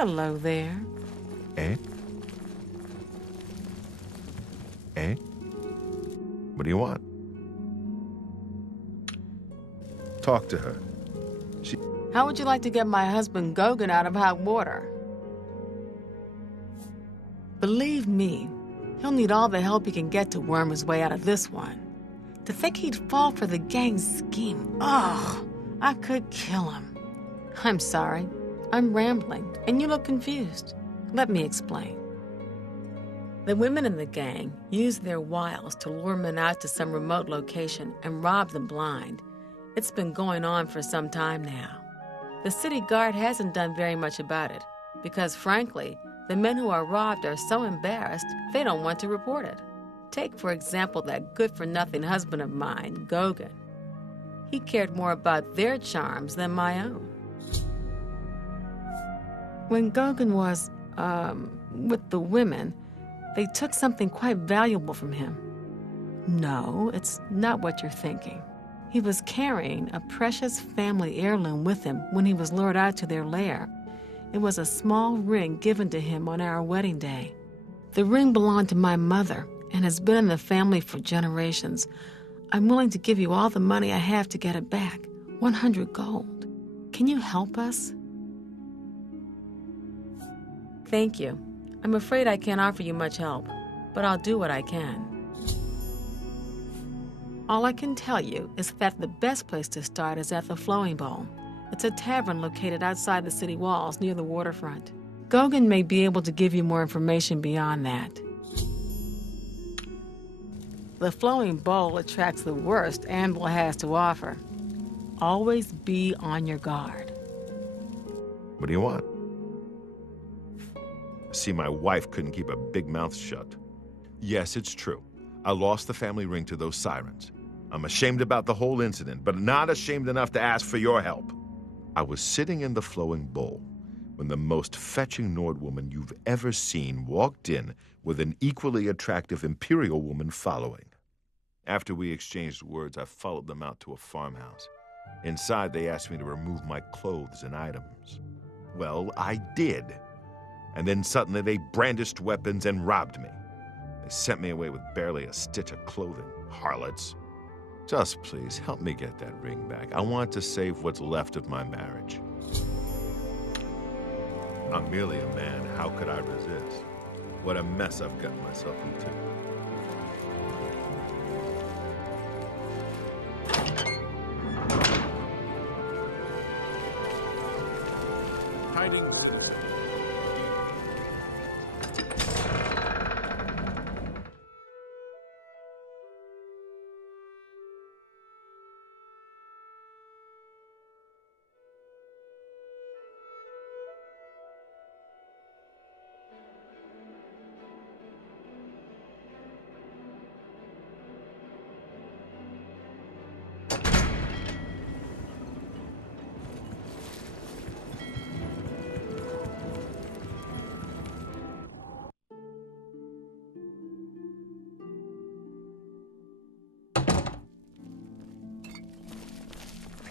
Hello there. Eh? Eh? What do you want? Talk to her. How would you like to get my husband Gogan out of hot water? Believe me, he'll need all the help he can get to worm his way out of this one. To think he'd fall for the gang's scheme, oh, I could kill him. I'm sorry, I'm rambling, and you look confused. Let me explain. The women in the gang use their wiles to lure men out to some remote location and rob them blind. It's been going on for some time now. The city guard hasn't done very much about it because, frankly, the men who are robbed are so embarrassed they don't want to report it. Take, for example, that good-for-nothing husband of mine, Gogan. He cared more about their charms than my own. When Gogan was, with the women, they took something quite valuable from him. No, it's not what you're thinking. He was carrying a precious family heirloom with him when he was lured out to their lair. It was a small ring given to him on our wedding day. The ring belonged to my mother and has been in the family for generations. I'm willing to give you all the money I have to get it back, 100 gold. Can you help us? Thank you. I'm afraid I can't offer you much help, but I'll do what I can. All I can tell you is that the best place to start is at the Flowing Bowl. It's a tavern located outside the city walls near the waterfront. Gogan may be able to give you more information beyond that. The Flowing Bowl attracts the worst Anvil has to offer. Always be on your guard. What do you want? See, my wife couldn't keep a big mouth shut. Yes, it's true. I lost the family ring to those Sirens. I'm ashamed about the whole incident, but not ashamed enough to ask for your help. I was sitting in the Flowing Bowl when the most fetching Nord woman you've ever seen walked in with an equally attractive Imperial woman following. After we exchanged words, I followed them out to a farmhouse. Inside, they asked me to remove my clothes and items. Well, I did. And then suddenly they brandished weapons and robbed me. They sent me away with barely a stitch of clothing, harlots. Just please, help me get that ring back. I want to save what's left of my marriage. I'm merely a man. How could I resist? What a mess I've gotten myself into. Tidings.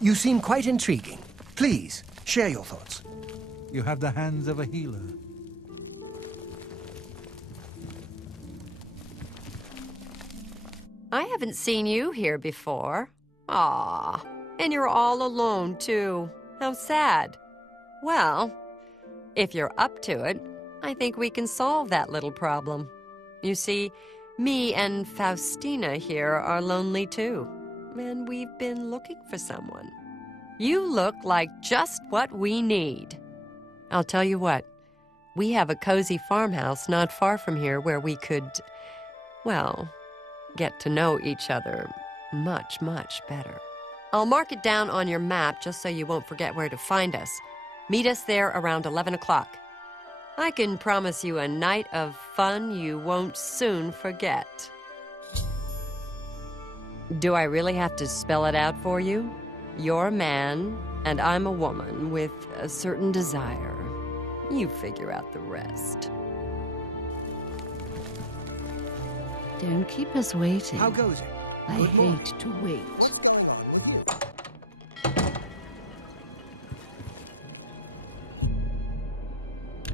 You seem quite intriguing. Please, share your thoughts. You have the hands of a healer. I haven't seen you here before. Ah, and you're all alone, too. How sad. Well, if you're up to it, I think we can solve that little problem. You see, me and Faustina here are lonely, too. And we've been looking for someone. You look like just what we need. I'll tell you what, we have a cozy farmhouse not far from here where we could, well, get to know each other much, much better. I'll mark it down on your map just so you won't forget where to find us. Meet us there around 11 o'clock. I can promise you a night of fun you won't soon forget. Do I really have to spell it out for you? You're a man, and I'm a woman with a certain desire. You figure out the rest. Don't keep us waiting. How goes it? I hate to wait. What's going on with you?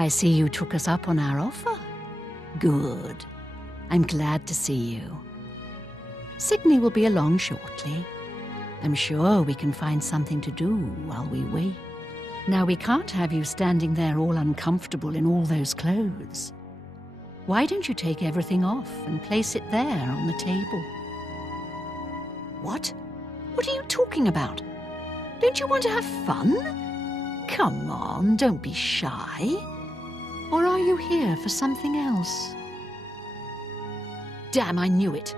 I see you took us up on our offer. Good. I'm glad to see you. Sydney will be along shortly. I'm sure we can find something to do while we wait. Now, we can't have you standing there all uncomfortable in all those clothes. Why don't you take everything off and place it there on the table? What? What are you talking about? Don't you want to have fun? Come on, don't be shy. Or are you here for something else? Damn, I knew it.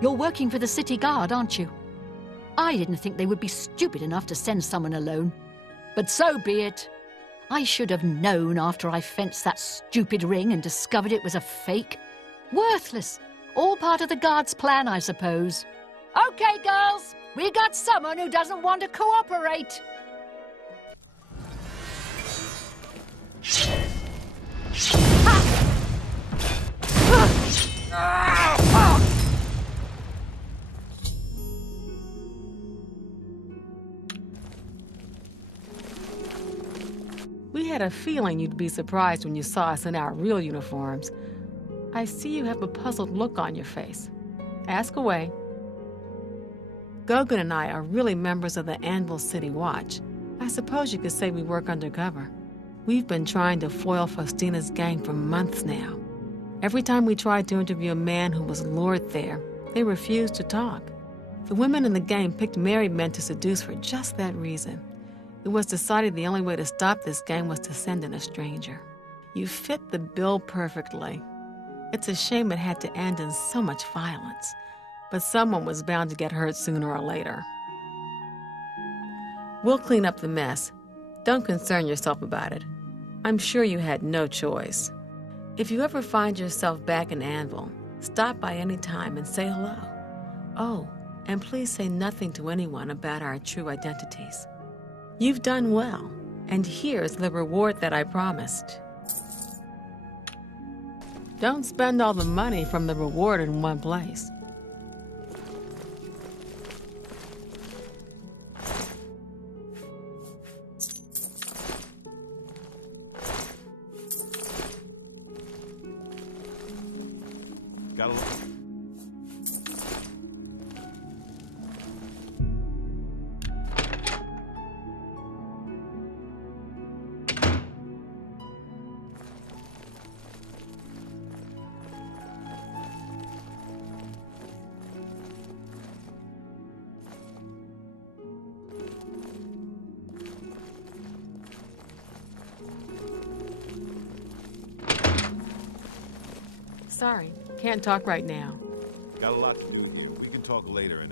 You're working for the city guard, aren't you? I didn't think they would be stupid enough to send someone alone. But so be it. I should have known after I fenced that stupid ring and discovered it was a fake. Worthless. All part of the guard's plan, I suppose. Okay, girls. We got someone who doesn't want to cooperate. We had a feeling you'd be surprised when you saw us in our real uniforms. I see you have a puzzled look on your face. Ask away. Gogan and I are really members of the Anvil City Watch. I suppose you could say we work undercover. We've been trying to foil Faustina's gang for months now. Every time we tried to interview a man who was lured there, they refused to talk. The women in the gang picked married men to seduce for just that reason. It was decided the only way to stop this gang was to send in a stranger. You fit the bill perfectly. It's a shame it had to end in so much violence, but someone was bound to get hurt sooner or later. We'll clean up the mess. Don't concern yourself about it. I'm sure you had no choice. If you ever find yourself back in Anvil, stop by any time and say hello. Oh, and please say nothing to anyone about our true identities. You've done well, and here's the reward that I promised. Don't spend all the money from the reward in one place. Got a Sorry, can't talk right now. lot to do. We can talk later in